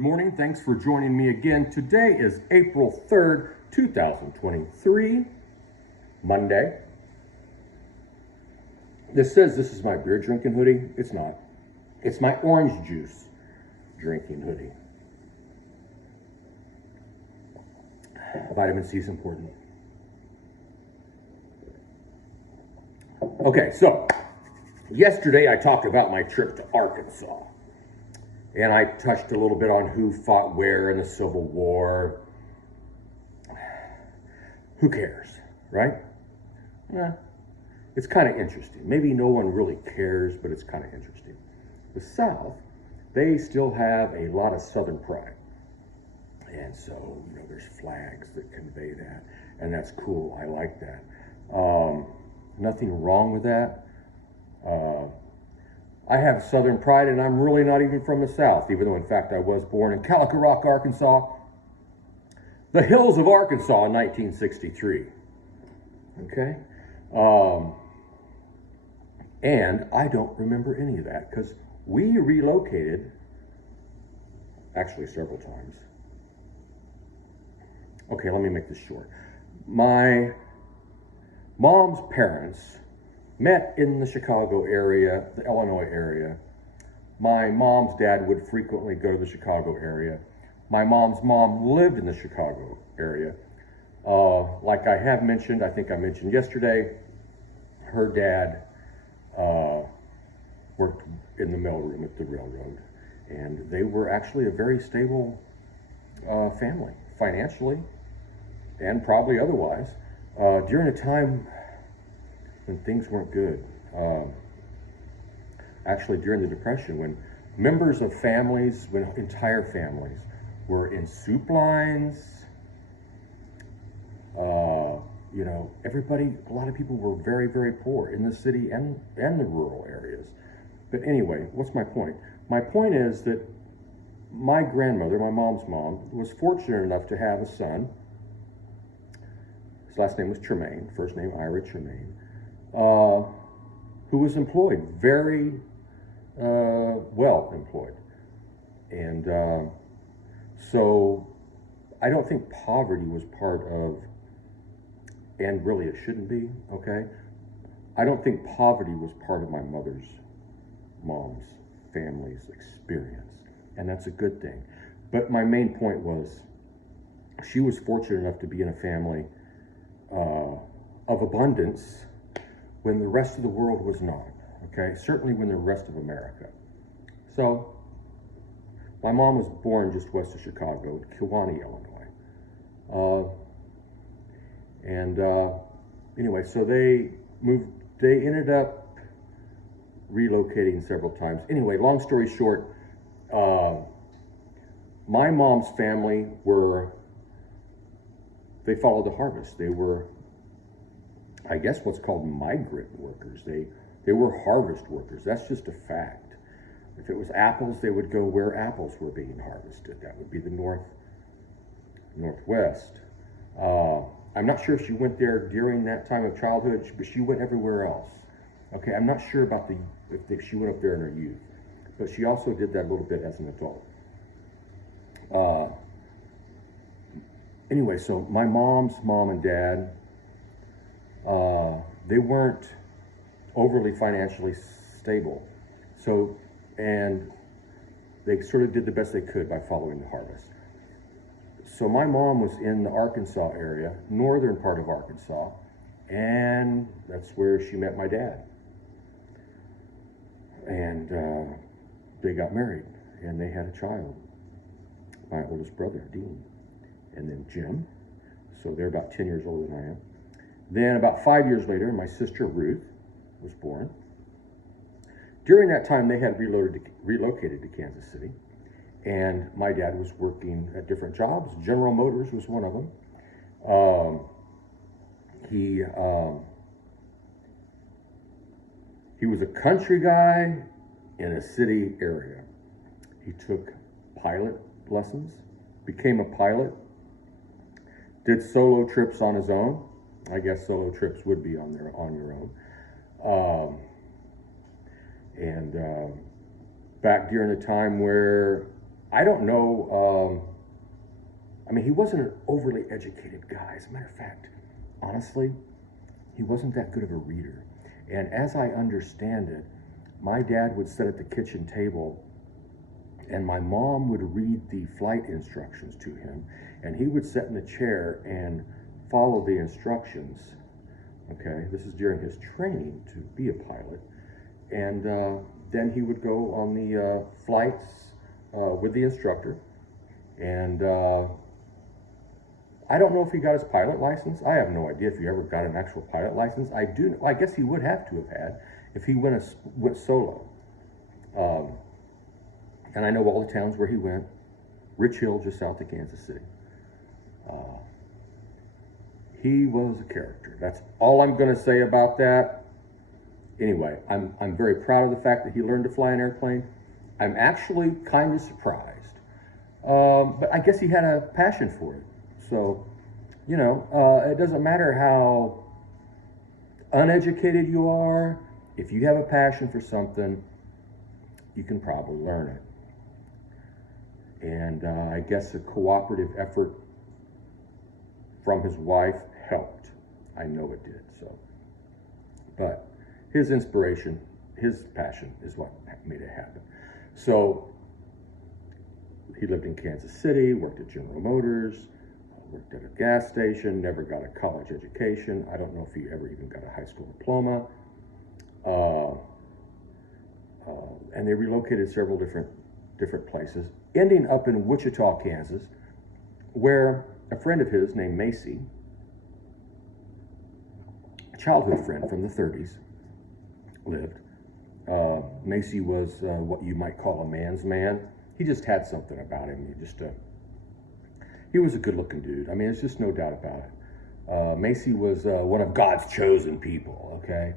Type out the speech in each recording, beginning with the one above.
Good morning. Thanks for joining me again. Today is April 3rd, 2023, Monday. This says this is my beer drinking hoodie. It's not. It's my orange juice drinking hoodie. Vitamin C is important. Okay, so yesterday I talked about my trip to Arkansas. And I touched a little bit on who fought where in the Civil War. Who cares, right? Yeah, it's kind of interesting. Maybe no one really cares, but it's kind of interesting. The South, they still have a lot of Southern pride. And so, there's flags that convey that. And that's cool. I like that. Nothing wrong with that. I have Southern pride, and I'm really not even from the South, even though, in fact, I was born in Calico Rock, Arkansas, the hills of Arkansas in 1963. Okay? And I don't remember any of that because we relocated, actually several times. Okay, let me make this short. My mom's parents met in the Chicago area, the Illinois area. My mom's dad would frequently go to the Chicago area. My mom's mom lived in the Chicago area. Like I have mentioned, I think I mentioned yesterday, her dad worked in the mailroom at the railroad. And they were actually a very stable family, financially and probably otherwise, during a time when things weren't good. Actually, during the Depression, when members of families, when entire families were in soup lines, everybody, a lot of people were very, very poor in the city and the rural areas. But anyway, what's my point? My point is that my grandmother, my mom's mom, was fortunate enough to have a son. His last name was Tremaine, first name Ira Tremaine. Who was employed, very well employed. And so I don't think poverty was part of, and really it shouldn't be, okay? I don't think poverty was part of my mom's family's experience. And that's a good thing. But my main point was, she was fortunate enough to be in a family of abundance when the rest of the world was not, okay? Certainly when the rest of America. So, my mom was born just west of Chicago, Kewanee, Illinois. Anyway, so they ended up relocating several times. Anyway, long story short, my mom's family they followed the harvest. They were, I guess, what's called migrant workers. They were harvest workers. That's just a fact. If it was apples, they would go where apples were being harvested. That would be the northwest. I'm not sure if she went there during that time of childhood, but she went everywhere else. Okay, I'm not sure about if she went up there in her youth, but she also did that a little bit as an adult. Anyway, so my mom's mom and dad, they weren't overly financially stable. So, and they sort of did the best they could by following the harvest. So my mom was in the Arkansas area, northern part of Arkansas, and that's where she met my dad. And they got married, and they had a child, my oldest brother, Dean, and then Jim. So they're about 10 years older than I am. Then about 5 years later, my sister Ruth was born. During that time, they had relocated to Kansas City, and my dad was working at different jobs. General Motors was one of them. He was a country guy in a city area. He took pilot lessons, became a pilot, did solo trips on his own. I guess solo trips would be on your own. Back during the time where I don't know. I mean, he wasn't an overly educated guy. As a matter of fact, honestly, he wasn't that good of a reader. And as I understand it, my dad would sit at the kitchen table and my mom would read the flight instructions to him, and he would sit in the chair and follow the instructions. Okay, this is during his training to be a pilot. And then he would go on the flights with the instructor. And I don't know if he got his pilot license. I have no idea if he ever got an actual pilot license. I guess he would have to have had if he went solo. And I know all the towns where he went. Rich Hill, just south of Kansas City. He was a character. That's all I'm going to say about that. Anyway, I'm very proud of the fact that he learned to fly an airplane. I'm actually kind of surprised. But I guess he had a passion for it. So, you know, it doesn't matter how uneducated you are. If you have a passion for something, you can probably learn it. And I guess a cooperative effort from his wife helped. I know it did. So, but his inspiration, his passion is what made it happen. So he lived in Kansas City, worked at General Motors, worked at a gas station, never got a college education. I don't know if he ever even got a high school diploma. And they relocated several different places, ending up in Wichita, Kansas, where a friend of his named Macy, a childhood friend from the 30s, lived. Macy was what you might call a man's man. He just had something about him. He was a good-looking dude. I mean, there's just no doubt about it. Macy was one of God's chosen people, okay?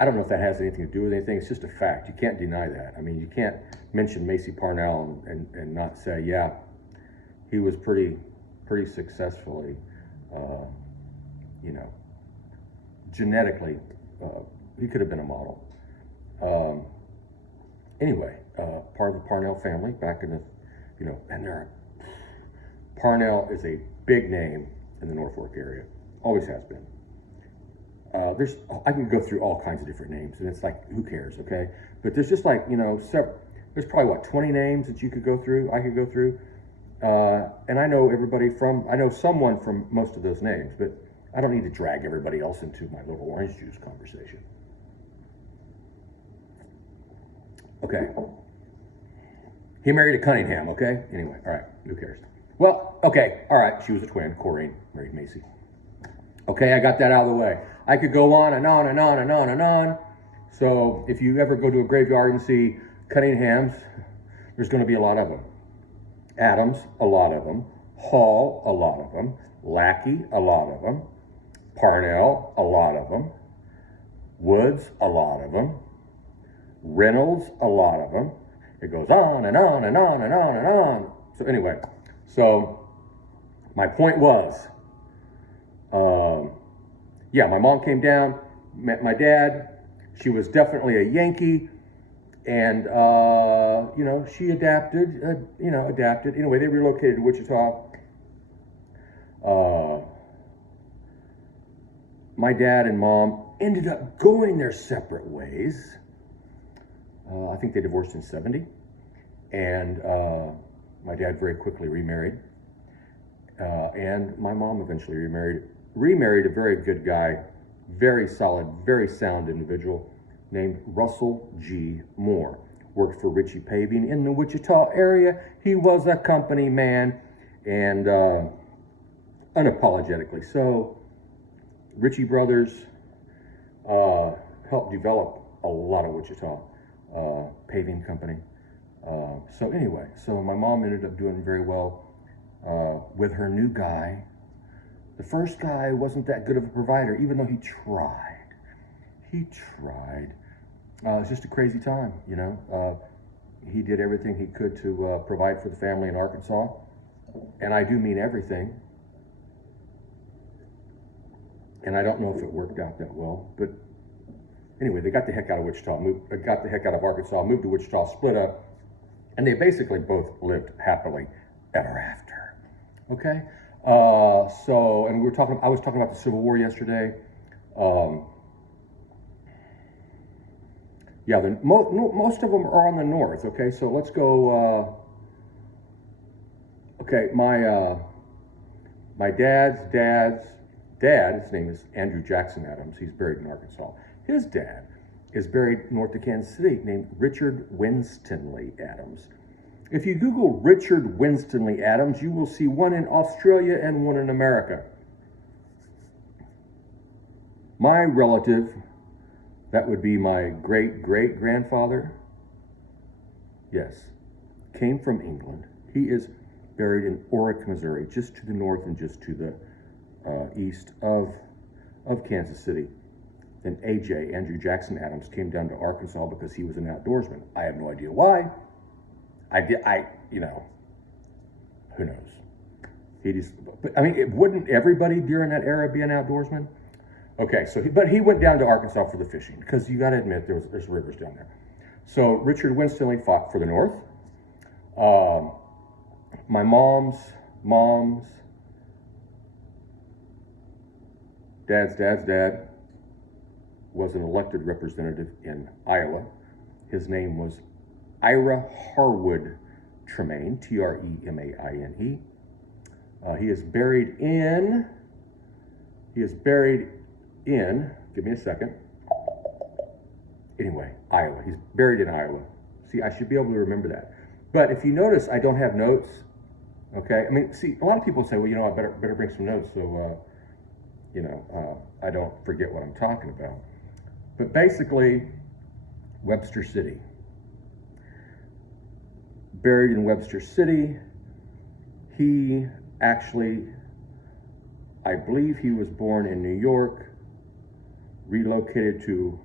I don't know if that has anything to do with anything. It's just a fact. You can't deny that. I mean, you can't mention Macy Parnell and not say, yeah, he was pretty successfully, genetically, he could have been a model. Anyway, part of the Parnell family back in the, Parnell is a big name in the Norfolk area. Always has been. I can go through all kinds of different names, and it's like, who cares, okay? But there's just like, there's probably 20 names that I could go through. And I know someone from most of those names, but I don't need to drag everybody else into my little orange juice conversation. Okay. He married a Cunningham, okay? Anyway, all right, who cares? Well, okay, all right, she was a twin. Corrine married Macy. Okay, I got that out of the way. I could go on and on and on and on and on. So if you ever go to a graveyard and see Cunninghams, there's going to be a lot of them. Adams, a lot of them. Hall, a lot of them. Lackey, a lot of them. Parnell, a lot of them. Woods, a lot of them. Reynolds, a lot of them. It goes on and on and on and on and on. So anyway, my point was, my mom came down, met my dad. She was definitely a Yankee, and she adapted. Anyway, they relocated to Wichita. My dad and mom ended up going their separate ways. I think they divorced in 1970, and my dad very quickly remarried, and my mom eventually remarried a very good guy, very solid, very sound individual named Russell G. Moore. Worked for Ritchie Paving in the Wichita area. He was a company man, and unapologetically so. Ritchie Brothers helped develop a lot of Wichita paving company. So my mom ended up doing very well with her new guy. The first guy wasn't that good of a provider, even though he tried. It's just a crazy time, He did everything he could to provide for the family in Arkansas. And I do mean everything. And I don't know if it worked out that well, but Anyway, they got the heck out of Wichita, got the heck out of Arkansas, moved to Wichita, split up, and they basically both lived happily ever after. Okay, so and I was talking about the Civil War yesterday. Yeah, most of them are on the north. Okay, so let's go. Okay, my dad's dad, his name is Andrew Jackson Adams. He's buried in Arkansas. His dad is buried north of Kansas City, named Richard Winstanley Adams. If you Google Richard Winstanley Adams, you will see one in Australia and one in America. My relative, that would be my great-great-grandfather, yes, came from England. He is buried in Orick, Missouri, just to the north and just to the east of Kansas City. Then Andrew Jackson Adams, came down to Arkansas because he was an outdoorsman. I have no idea why. Who knows? Wouldn't everybody during that era be an outdoorsman? Okay, but he went down to Arkansas for the fishing, because you got to admit there's rivers down there. So Richard Winstanley fought for the North. My mom's dad's dad was an elected representative in Iowa. His name was Ira Harwood Tremaine, Tremaine. He is buried in, give me a second. Anyway, Iowa. He's buried in Iowa. See, I should be able to remember that. But if you notice, I don't have notes. Okay, see, a lot of people say, well, I better bring some notes so, I don't forget what I'm talking about. But basically, Webster City. Buried in Webster City. He actually, I believe he was born in New York, relocated to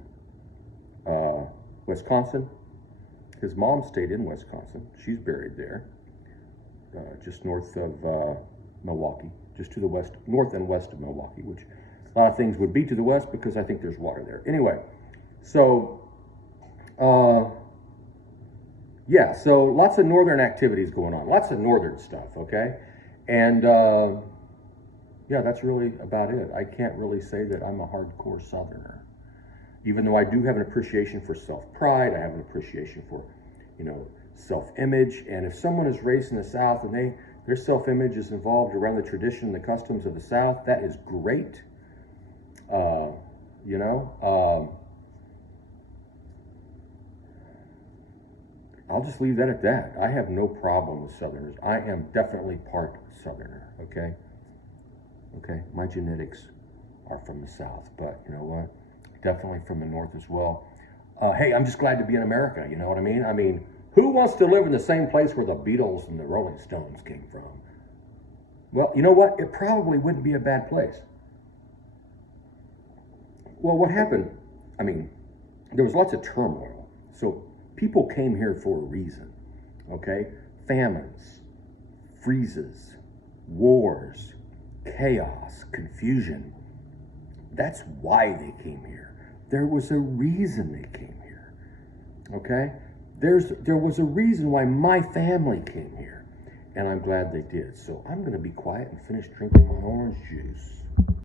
Wisconsin. His mom stayed in Wisconsin. She's buried there, just north of Milwaukee, just to the west, north and west of Milwaukee, which a lot of things would be to the west because I think there's water there. Anyway, so so lots of northern activities going on, lots of northern stuff, okay? And that's really about it. I can't really say that I'm a hardcore Southerner, even though I do have an appreciation for self-pride. I have an appreciation for, self-image. And if someone is raised in the South and their self-image is involved around the tradition and the customs of the South, that is great. I'll just leave that at that. I have no problem with Southerners. I am definitely part Southerner, okay? Okay, my genetics are from the South, but you know what? Definitely from the North as well. Hey, I'm just glad to be in America, you know what I mean? I mean, who wants to live in the same place where the Beatles and the Rolling Stones came from? Well, you know what? It probably wouldn't be a bad place. Well, what happened? There was lots of turmoil. So people came here for a reason, okay? Famines, freezes, wars, chaos, confusion. That's why they came here. There was a reason they came here, okay? There was a reason why my family came here, and I'm glad they did. So I'm going to be quiet and finish drinking my orange juice.